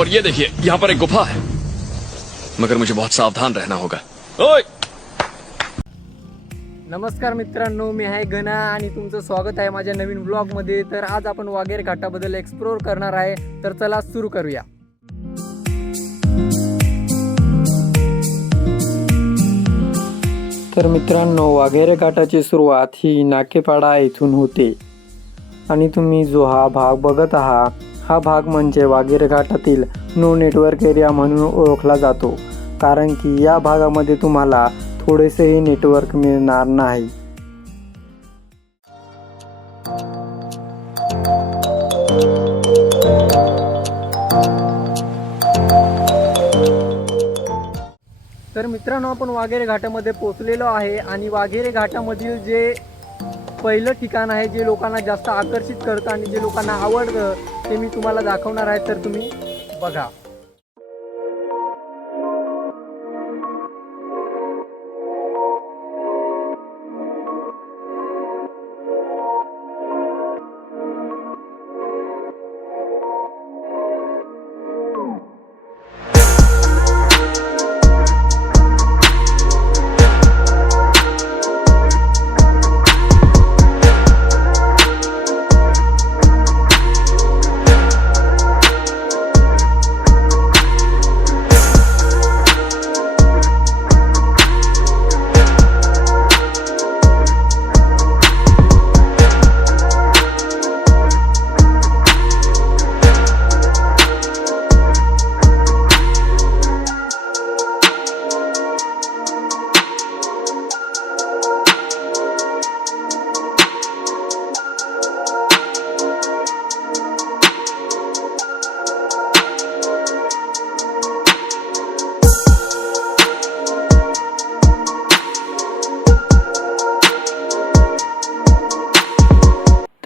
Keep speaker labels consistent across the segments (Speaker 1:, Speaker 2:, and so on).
Speaker 1: और ये देखिए यहाँ पर एक गुफा है। मगर मुझे बहुत सावधान रहना होगा। ओए!
Speaker 2: नमस्कार मित्रांनो मी आहे गणा आणि तुमचं स्वागत आहे माझ्या नवीन ब्लॉगमध्ये तर आज आपण वागेर घाटाबद्दल एक्सप्लोर करणार आहे. तर चला सुरू करूया. तर मित्रांनो वाघेरे घाटाची सुरुवात ही नाकेपाडा येथून होते. आणि तुम्ही जो हा भाग बघत आहात हा भाग म्हणजे वाघेरे घाटातील नो नेटवर्क एरिया म्हणून ओळखला जातो कारण की या भागामध्ये तुम्हाला थोडेसेही नेटवर्क मिळणार नाही. तर मित्रांनो आपण वाघेरे घाटामध्ये पोचलेलो आहे आणि वाघेरे घाटामधील जे पहिलं ठिकाण आहे जे लोकांना जास्त आकर्षित करतं आणि जे लोकांना आवडतं ते मी तुम्हाला दाखवणार आहे तर तुम्ही बघा.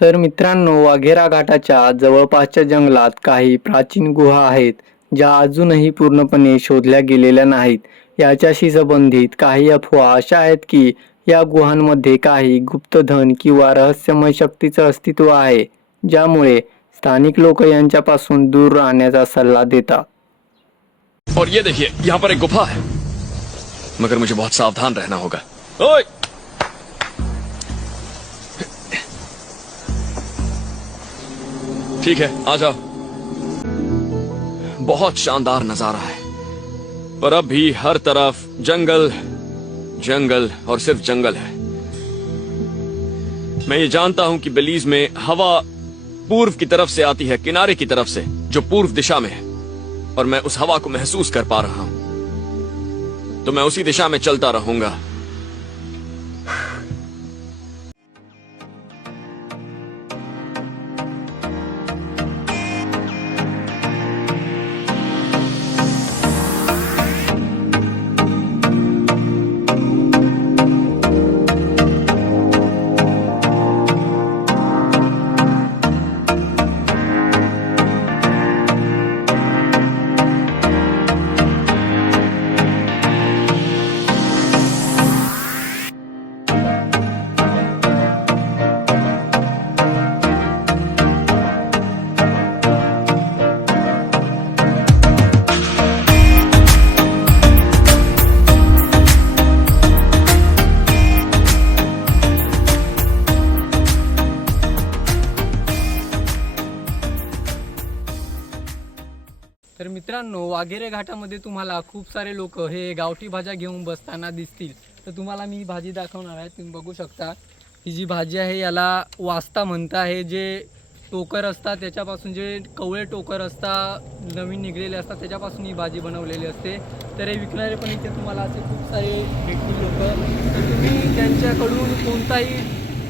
Speaker 2: तर मित्रांनो वाघेरा घाटाच्या जवळपासच्या जंगलात काही प्राचीन गुहा आहेत ज्या अजूनही पूर्णपणे शोधल्या गेलेल्या नाहीत. याच्याशी संबंधित काही अफवा अशा आहेत की या गुहांमध्ये काही गुप्तधन किंवा रहस्यमय शक्तीचं अस्तित्व आहे ज्यामुळे स्थानिक लोक यांच्यापासून दूर राहण्याचा सल्ला देतात.
Speaker 1: और ये देखिए यहाँ पर एक गुफा है। मगर मुझे बहुत सावधान रहना होगा। ओए ठीक है आ जाओ। बहुत शानदार नज़ारा है। पर अब भी हर तरफ़ जंगल जंगल और सिर्फ़ जंगल है। मैं ये जानता हूँ कि बेलीज में हवा पूर्व की तरफ़ से आती है किनारे की तरफ़ से जो पूर्व दिशा में है। और मैं उस हवा को महसूस कर पा रहा हूँ। तो मैं उसी दिशा में चलता रहूँगा। वाघेरे घाटामध्ये तुम्हाला खूप सारे लोक हे गावठी भाज्या घेऊन बसताना दिसतील. तर तुम्हाला मी भाजी दाखवणार आहे. तुम्ही बघू शकता. ही जी भाजी आहे याला वास्ता म्हणता हे जे टोकर असतात त्याच्यापासून जे कवळे टोकर असतात नवीन निघलेले असतात त्याच्यापासून ही भाजी बनवलेली असते. तर हे विकणारे पण इथे तुम्हाला असे खूप सारे भेटतील लोक. तर तुम्ही त्यांच्याकडून कोणताही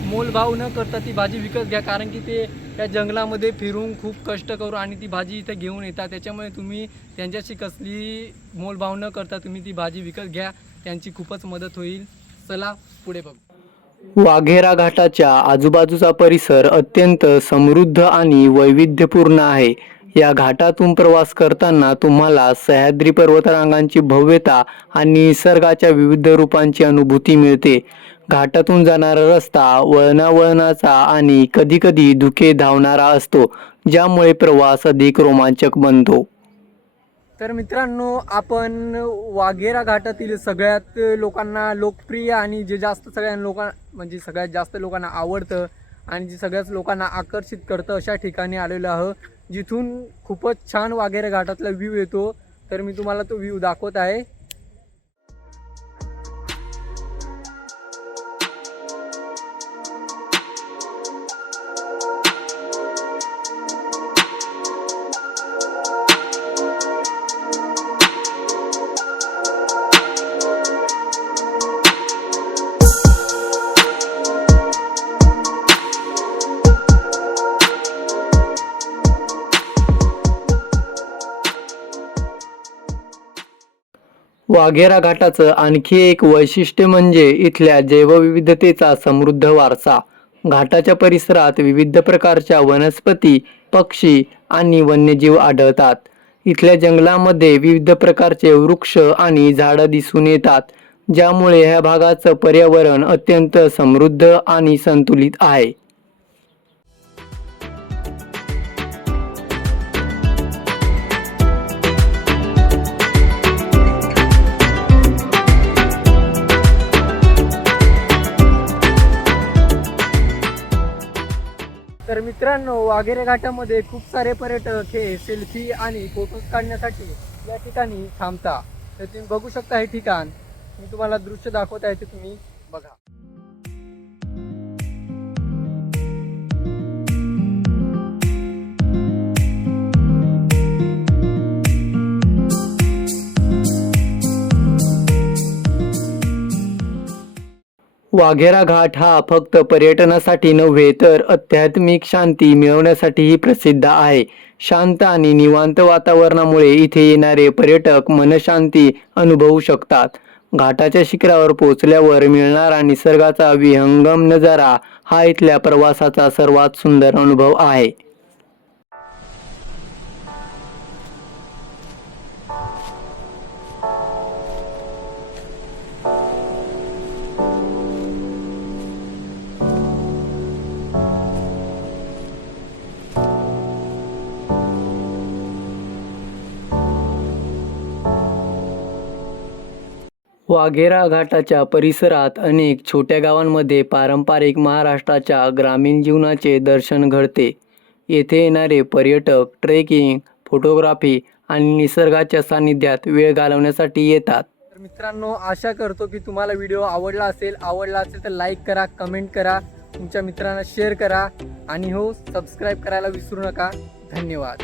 Speaker 1: मोलभाव न करता ती भाजी विकत घ्या कारण की ते त्या जंगलामध्ये फिरून खूप कष्ट करू आणि ती भाजी इथे घेऊन येतात. त्याच्यामुळे तुम्ही त्यांच्याशी कसली मोलभाव न करता तुम्ही ती भाजी विकत घ्या त्यांची खूपच मदत होईल. चला पुढे बघू. वाघेरा घाटाच्या आजूबाजूचा परिसर अत्यंत समृद्ध आणि वैविध्यपूर्ण आहे. या घाटातून प्रवास करताना तुम्हाला सह्याद्री पर्वतरांगांची भव्यता आणि निसर्गाच्या विविध रूपांची अनुभूती मिळते. घाटातून जाणारा रस्ता वळणावळणाचा आणि कधीकधी धुके धावणारा असतो ज्यामुळे प्रवास अधिक रोमांचक बनतो. तर मित्रांनो आपण वाघेरा घाटातील सगळ्यात लोकांना लोकप्रिय आणि जे जास्त सगळ्या लोकां म्हणजे सगळ्यात जास्त लोकांना आवडतं आणि जे सगळ्याच लोकांना आकर्षित करतं अशा ठिकाणी आलेलो आहोत जिथून खूपच छान वाघेरा घाटातला व्ह्यू येतो. तर मी तुम्हाला तो व्ह्यू दाखवत आहे.
Speaker 2: वाघेरा घाटाचं आणखी एक वैशिष्ट्य म्हणजे इथल्या जैवविविधतेचा समृद्ध वारसा. घाटाच्या परिसरात विविध प्रकारच्या वनस्पती पक्षी आणि वन्यजीव आढळतात. इथल्या जंगलामध्ये विविध प्रकारचे वृक्ष आणि झाडं दिसून येतात ज्यामुळे ह्या भागाचं पर्यावरण अत्यंत समृद्ध आणि संतुलित आहे.
Speaker 1: मित्रांनो वाघेरे घाटामध्ये खूप सारे पर्यटक हे सेल्फी आणि फोटोज काढण्यासाठी या ठिकाणी थांबता. तर तुम्ही बघू शकता हे ठिकाण. मी तुम्हाला दृश्य दाखवत आहे ते तुम्ही बघा.
Speaker 2: वाघेरा घाट हा फक्त पर्यटनासाठी नव्हे तर आध्यात्मिक शांती मिळवण्यासाठीही प्रसिद्ध आहे. शांत आणि निवांत वातावरणामुळे इथे येणारे पर्यटक मनशांती अनुभवू शकतात. घाटाच्या शिखरावर पोचल्यावर मिळणारा निसर्गाचा विहंगम नजारा हा इथल्या प्रवासाचा सर्वात सुंदर अनुभव आहे. वाघेरा घाटाच्या परिसरात अनेक छोट्या गावांमध्ये पारंपरिक महाराष्ट्राच्या ग्रामीण जीवनाचे दर्शन घडते. येथे येणारे पर्यटक ट्रेकिंग फोटोग्राफी आणि निसर्गाच्या सानिध्यात वेळ घालवण्यासाठी येतात.
Speaker 1: तर मित्रांनो आशा करतो की तुम्हाला व्हिडिओ आवडला असेल. आवडला असेल तर लाईक करा कमेंट करा तुमच्या मित्रांना शेअर करा आणि हो सबस्क्राईब करायला विसरू नका. धन्यवाद.